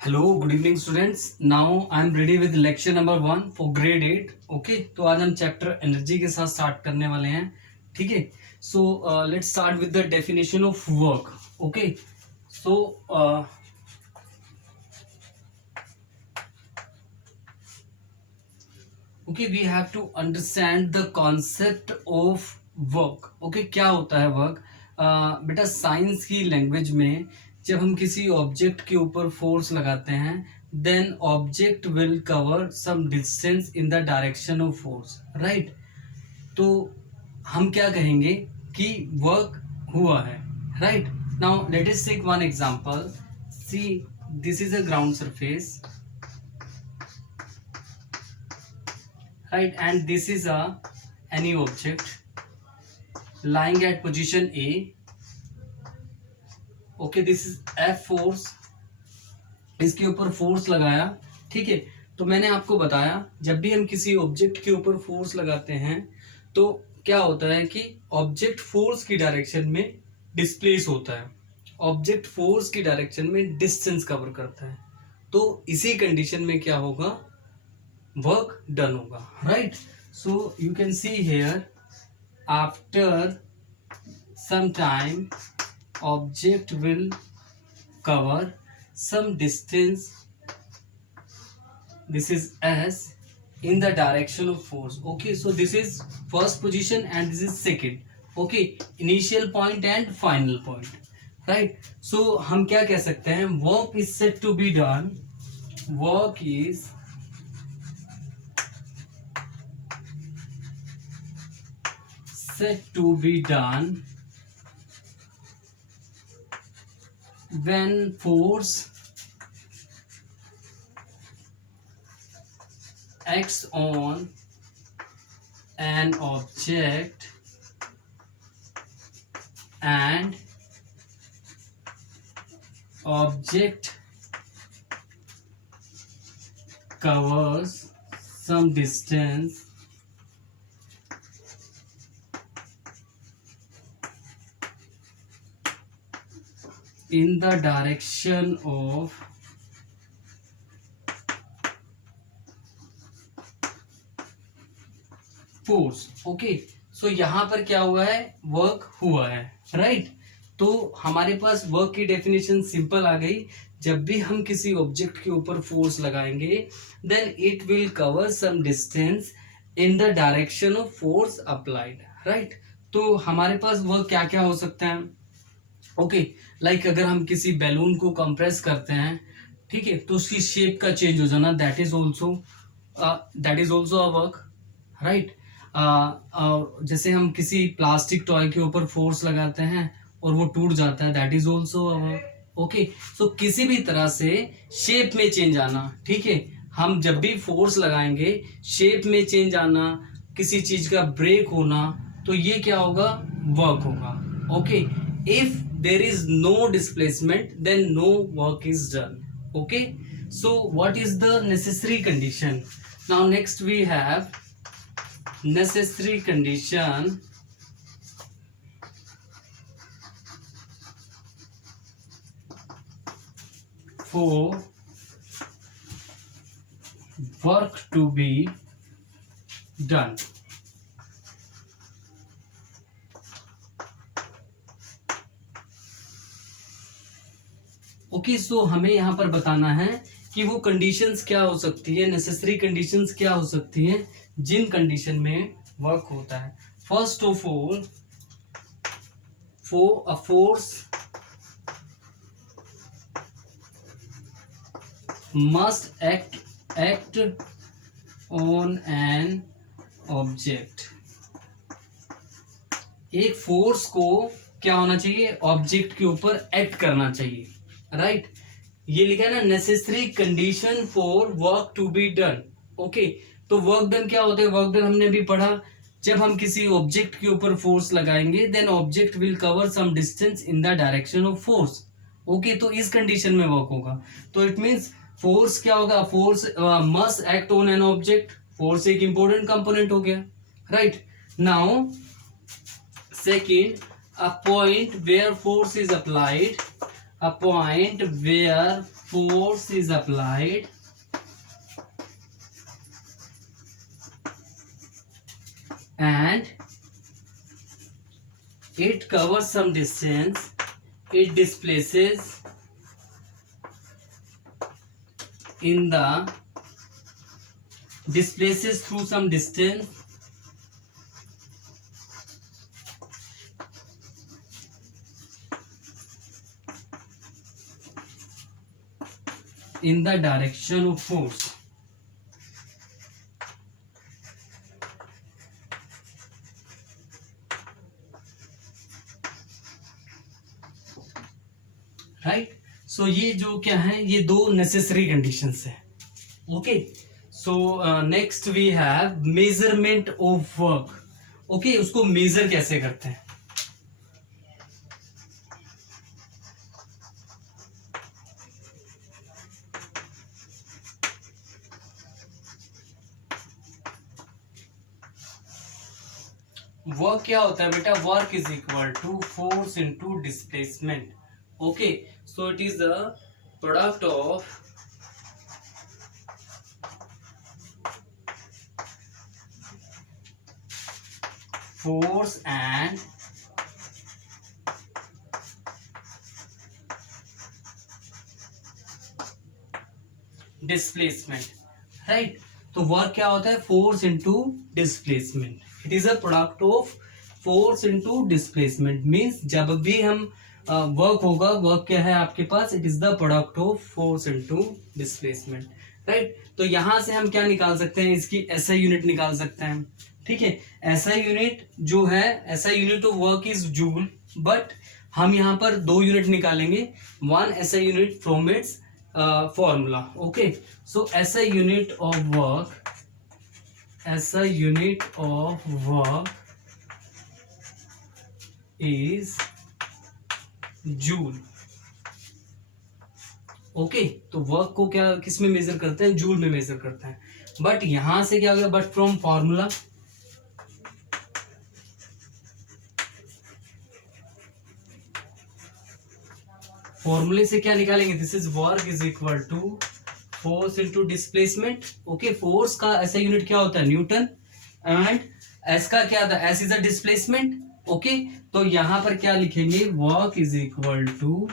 Hello good evening students. Now I am ready with lecture number 1 for grade 8। Okay, तो आज हम chapter energy के साथ start करने वाले हैं। ठीक है, so let's start with the definition of work. Okay, so okay we have to understand the concept of work. Okay, क्या होता है वर्क? बेटा साइंस की लैंग्वेज में जब हम किसी ऑब्जेक्ट के ऊपर फोर्स लगाते हैं then object will cover some distance in the direction of force, right? तो हम क्या कहेंगे कि वर्क हुआ है, right? Now let us take one example. See, this is a ground surface, right? And this is a any object lying at position A. Okay, this is F force, इसके ऊपर force लगाया। ठीक है, तो मैंने आपको बताया जब भी हम किसी ऑब्जेक्ट के ऊपर फोर्स लगाते हैं तो क्या होता है कि ऑब्जेक्ट फोर्स की डायरेक्शन में डिस्प्लेस होता है, ऑब्जेक्ट फोर्स की डायरेक्शन में डिस्टेंस कवर करता है। तो इसी कंडीशन में क्या होगा? वर्क डन होगा, right? So you can see here after some time object will cover some distance, this is S, in the direction of force. Okay, so this is first position and this is second. Okay, initial point and final point, right? So हम क्या कह सकते हैं? work is said to be done, work is said to be done when force acts on an object and object covers some distance in the direction of force. Okay, so यहां पर क्या हुआ है? वर्क हुआ है, right? तो हमारे पास work की डेफिनेशन सिंपल आ गई। जब भी हम किसी ऑब्जेक्ट के ऊपर फोर्स लगाएंगे then it will cover some distance in the direction of force applied, right? तो हमारे पास वर्क क्या क्या हो सकता है? ओके, लाइक अगर हम किसी बैलून को कंप्रेस करते हैं, ठीक है, तो उसकी शेप का चेंज हो जाना, that is also a work, right? जैसे हम किसी प्लास्टिक टॉय के ऊपर फोर्स लगाते हैं और वो टूट जाता है, that is also a work. Okay, so किसी भी तरह से शेप में चेंज आना, ठीक है, हम जब भी फोर्स लगाएंगे शेप में चेंज आना, किसी चीज का ब्रेक होना, तो ये क्या होगा? वर्क होगा। Okay, if there is no displacement then no work is done. Okay, so what is the necessary condition? Now next we have necessary condition for work to be done. Okay, so हमें यहाँ पर बताना है कि वो conditions क्या हो सकती है, नेसेसरी कंडीशंस क्या हो सकती हैं जिन कंडीशन में वर्क होता है। First of all, for a force must act on an object. एक फोर्स को क्या होना चाहिए? ऑब्जेक्ट के ऊपर एक्ट करना चाहिए, राइट? ये लिखा है ना, necessary condition for work to be done. Okay, तो वर्क डन क्या होता है? वर्क डन हमने भी पढ़ा, जब हम किसी ऑब्जेक्ट के ऊपर फोर्स लगाएंगे then object will cover some distance in the direction of force. Okay, तो इस कंडीशन में वर्क होगा। तो इट मींस फोर्स क्या होगा? Force must act on an object. Force एक इंपॉर्टेंट कंपोनेंट हो गया, right? Now second, a point where force is applied, a point where force is applied and it covers some distance, it displaces through some distance in the direction of force. Right, so ये जो क्या है, ये दो necessary conditions है. Okay, so next we have measurement of work. Okay, उसको measure कैसे करते हैं. वर्क क्या होता है बेटा, work is equal to force into displacement. Okay, so it is the product of force and displacement. Right, तो वर्क क्या होता है, force into displacement. It is a product of force into displacement. Means जब भी हम work होगा, work क्या है आपके पास, it is the product of force into displacement. Right, तो यहां से हम क्या निकाल सकते हैं, इसकी एसआई यूनिट निकाल सकते हैं. ठीक है, एसआई यूनिट जो है, SI unit of work is joule, but हम यहाँ पर दो यूनिट निकालेंगे. One SI unit from its formula. Okay, so SI unit of work, SI unit of work is joule. Okay, तो वर्क को क्या किस में मेजर करते हैं, जूल में मेजर करते हैं. बट यहां से क्या हो गया, बट फ्रॉम फॉर्मूला, फॉर्मूले से क्या निकालेंगे, this is work is equal to force into displacement. Okay, force का ऐसा यूनिट क्या होता है, न्यूटन, एंड एस का क्या था, S is a displacement. Okay, तो यहां पर क्या लिखेंगे, work is equal to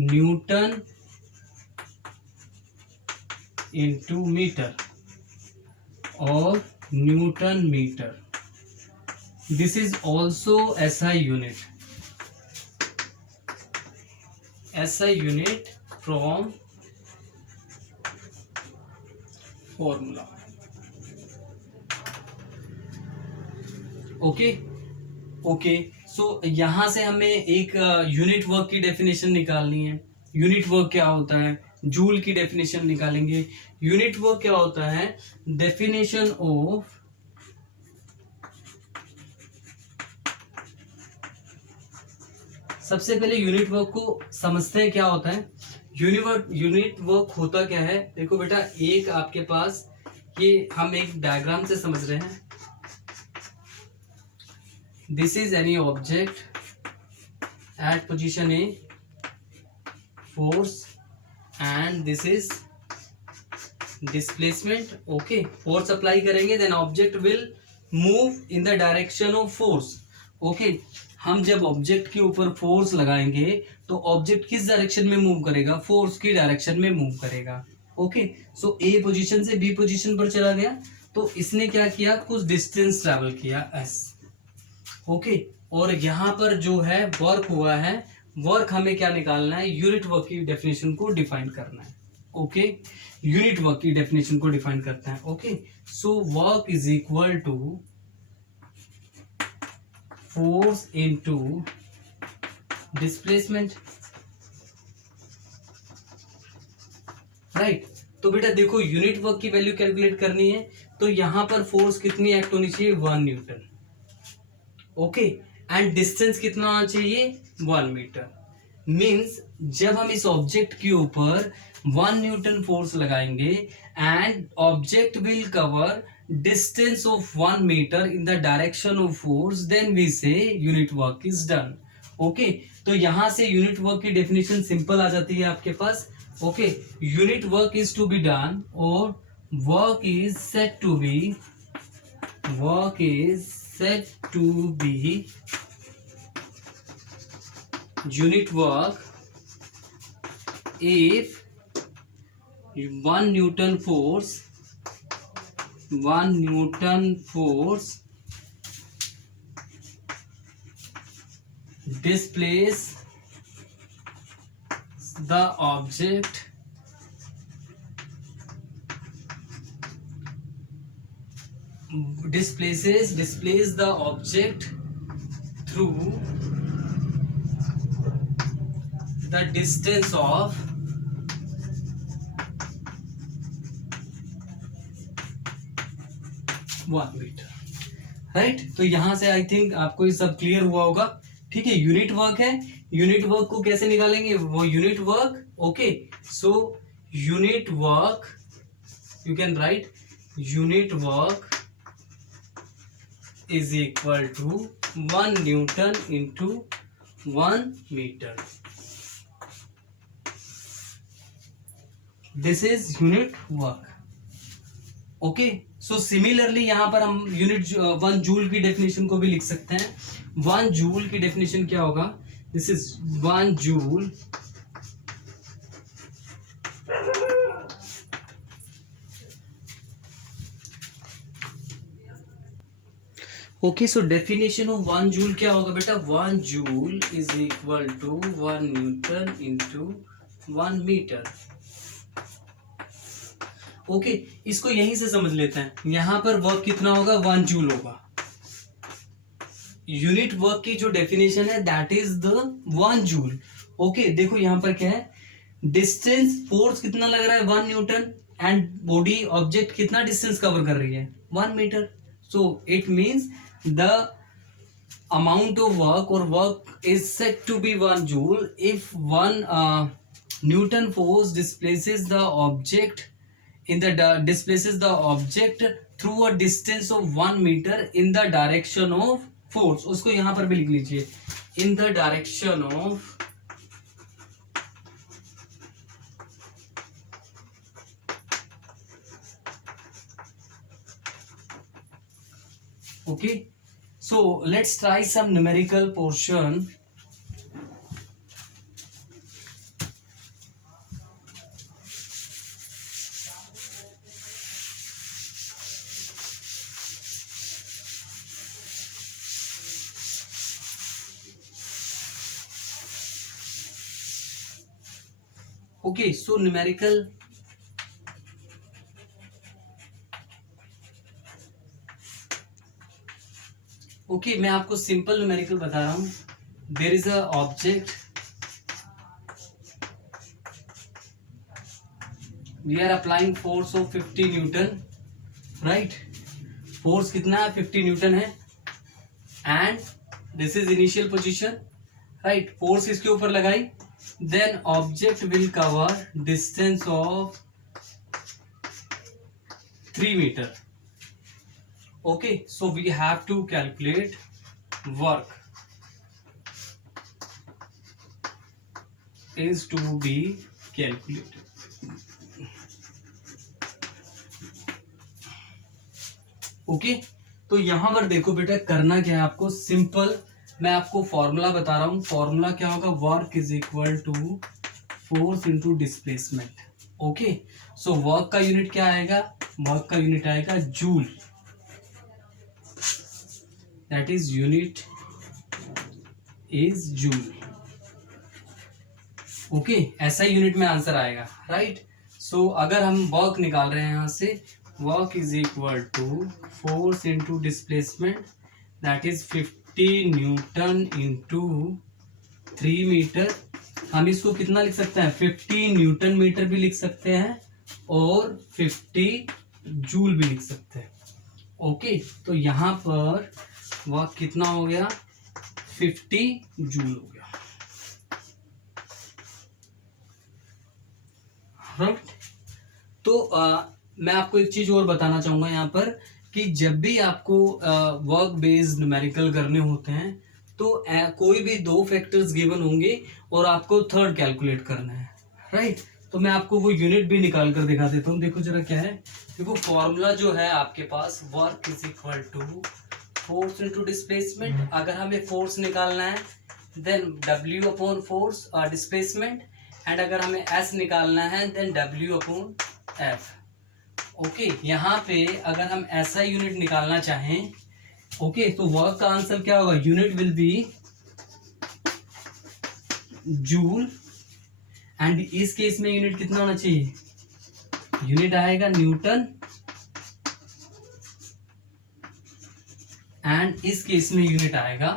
newton into metre और newton metre. This is also SI unit, SI unit from formula. Okay, so यहां से हमें एक यूनिट वर्क की डेफिनेशन निकालनी है. यूनिट वर्क क्या होता है, जूल की डेफिनेशन निकालेंगे. यूनिट वर्क क्या होता है, डेफिनेशन ऑफ सबसे पहले यूनिट वर्क को समझते हैं क्या होता है. यूनिट वर्क होता क्या है, देखो बेटा, एक आपके पास ये हम एक डायग्राम से समझ रहे हैं. This is any object at position A, force, and this is displacement. Okay, force apply करेंगे, then object will move in the direction of force. Okay, हम जब ऑब्जेक्ट के ऊपर फोर्स लगाएंगे तो ऑब्जेक्ट किस डायरेक्शन में मूव करेगा, फोर्स की डायरेक्शन में मूव करेगा. ओके, सो ए पोजीशन से बी पोजीशन पर चला गया, तो इसने क्या किया, कुछ डिस्टेंस ट्रैवल किया एस. ओके, और यहाँ पर जो है वर्क हुआ है, वर्क हमें क्या निकालना है, यूनिट वर्क की डेफिनेशन को डिफाइन करना है. ओके, यूनिट वर्क की डेफिनेशन को डिफाइन करते हैं. Okay, so work is equal to force into displacement. Right, तो बेटा देखो, यूनिट वर्क की वैल्यू कैलकुलेट करनी है, तो यहां पर फोर्स कितनी एक्ट होनी चाहिए, 1 न्यूटन. ओके, एंड डिस्टेंस कितना होना चाहिए, 1 मीटर. मींस जब हम इस ऑब्जेक्ट के ऊपर 1 न्यूटन फोर्स लगाएंगे and object will cover distance of 1 meter in the direction of force, then we say unit work is done. Okay, तो यहां से यूनिट वर्क की डेफिनेशन सिंपल आ जाती है आपके पास। Okay, unit work is to be done और work is set to be unit work if 1 Newton force displaces the object through the distance of 1 metre, right. तो यहां से आई थिंक आपको ये सब क्लियर हुआ होगा। ठीक है, यूनिट वर्क है, यूनिट वर्क को कैसे निकालेंगे, वो unit work. Okay, so unit work you can write unit work is equal to 1 newton into 1 metre. This is unit work. Okay, so similarly यहां पर हम यूनिट 1 जूल की डेफिनेशन को भी लिख सकते हैं। 1 जूल की डेफिनेशन क्या होगा, this is 1 joule okay, so definition of 1 joule क्या होगा बेटा, 1 joule is equal to 1 newton into 1 metre. Okay, इसको यहीं से समझ लेते हैं। यहां पर वर्क कितना होगा, 1 जूल होगा। यूनिट वर्क की जो डेफिनेशन है that is the 1 joule. Okay, देखो यहां पर क्या है, डिस्टेंस फोर्स कितना लग रहा है 1 न्यूटन एंड बॉडी ऑब्जेक्ट कितना डिस्टेंस कवर कर रही है 1 metre. So it means the amount of work or work is said to be 1 joule if 1 Newton force displaces the object through a distance of 1 meter in the direction of force। उसको यहां पर भी लिख लीजिए, in the direction of okay, so let's try some numerical portion। Okay, so numerical okay, मैं आपको simple numerical बता रहा हूं। There is a object, we are applying force of 50 newton, right. Force कितना है, 50 न्यूटन है and this is initial position, right. Force इसके ऊपर लगाई, then object will cover distance of 3 meter। okay, so we have to calculate work is to be calculated। okay, तो यहां पर देखो बेटा करना क्या है आपको, सिंपल मैं आपको फॉर्मूला बता रहा हूं। फॉर्मूला क्या होगा, work is equal to force into displacement. Okay, so work का यूनिट क्या आएगा, वर्क का यूनिट आएगा joule, that is unit is joule. Okay, ऐसा यूनिट में आंसर आएगा, राइट। सो अगर हम वर्क निकाल रहे हैं यहां से, work is equal to force into displacement, that is 50 newton into 3 metre. हम इसको कितना लिख सकते हैं, 50 न्यूटन मीटर भी लिख सकते हैं और 50 जूल भी लिख सकते हैं। ओके, तो यहां पर वर्क कितना हो गया, 50 जूल हो गया, राइट। तो मैं आपको एक चीज और बताना चाहूंगा यहाँ पर कि जब भी आपको वर्क बेस्ड न्यूमेरिकल करने होते हैं तो कोई भी दो फैक्टर्स गिवन होंगे और आपको थर्ड कैलकुलेट करना है, राइट। तो मैं आपको वो यूनिट भी निकाल कर दिखा देता हूँ। देखो जरा क्या है, देखो फॉर्मूला जो है आपके पास, work is equal to force into displacement. अगर हमें फोर्स निकालना है देन W अपॉन फोर्स और डिस्प्लेसमेंट, एंड अगर हमें S निकालना है then W upon F। Okay, यहाँ पे अगर हम ऐसा यूनिट निकालना चाहें, ओके, तो वर्क का आंसर क्या होगा, unit will be joule, and इस केस में यूनिट कितना होना चाहिए, यूनिट आएगा न्यूटन, एंड इस केस में यूनिट आएगा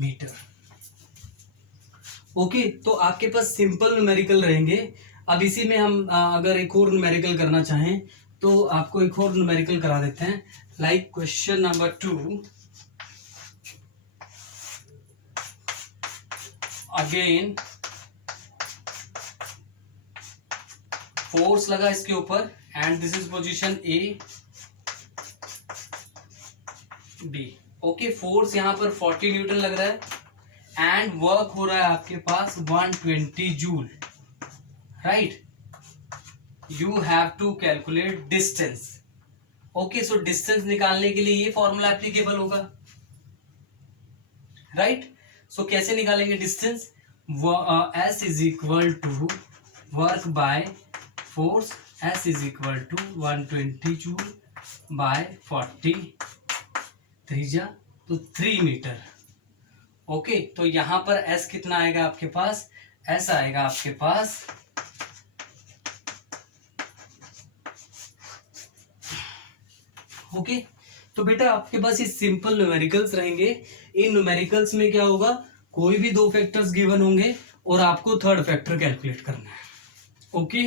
मीटर। ओके, तो आपके पास सिंपल न्यूमेरिकल रहेंगे। अब इसी में हम अगर एक और न्यूमेरिकल करना चाहें तो आपको एक और न्यूमेरिकल करा देते हैं, like question number 2। Again force लगा इसके ऊपर, and this is position A B। Okay, force यहां पर 40 न्यूटन लग रहा है, एंड वर्क हो रहा है आपके पास 120 joule, right. You have to calculate distance. Okay, so distance निकालने के लिए ये फॉर्मूला एप्लीकेबल होगा, राइट। सो कैसे निकालेंगे distance, S is equal to work by force, S is equal to 120 joule by 40, त्रिज्या तो 3 मीटर। ओके, तो यहां पर S कितना आएगा आपके पास, S आएगा आपके पास ओके। तो बेटा आपके पास ये सिंपल न्यूमेरिकल्स रहेंगे। इन न्यूमेरिकल्स में क्या होगा, कोई भी दो फैक्टर्स गिवन होंगे और आपको थर्ड फैक्टर कैलकुलेट करना है। ओके,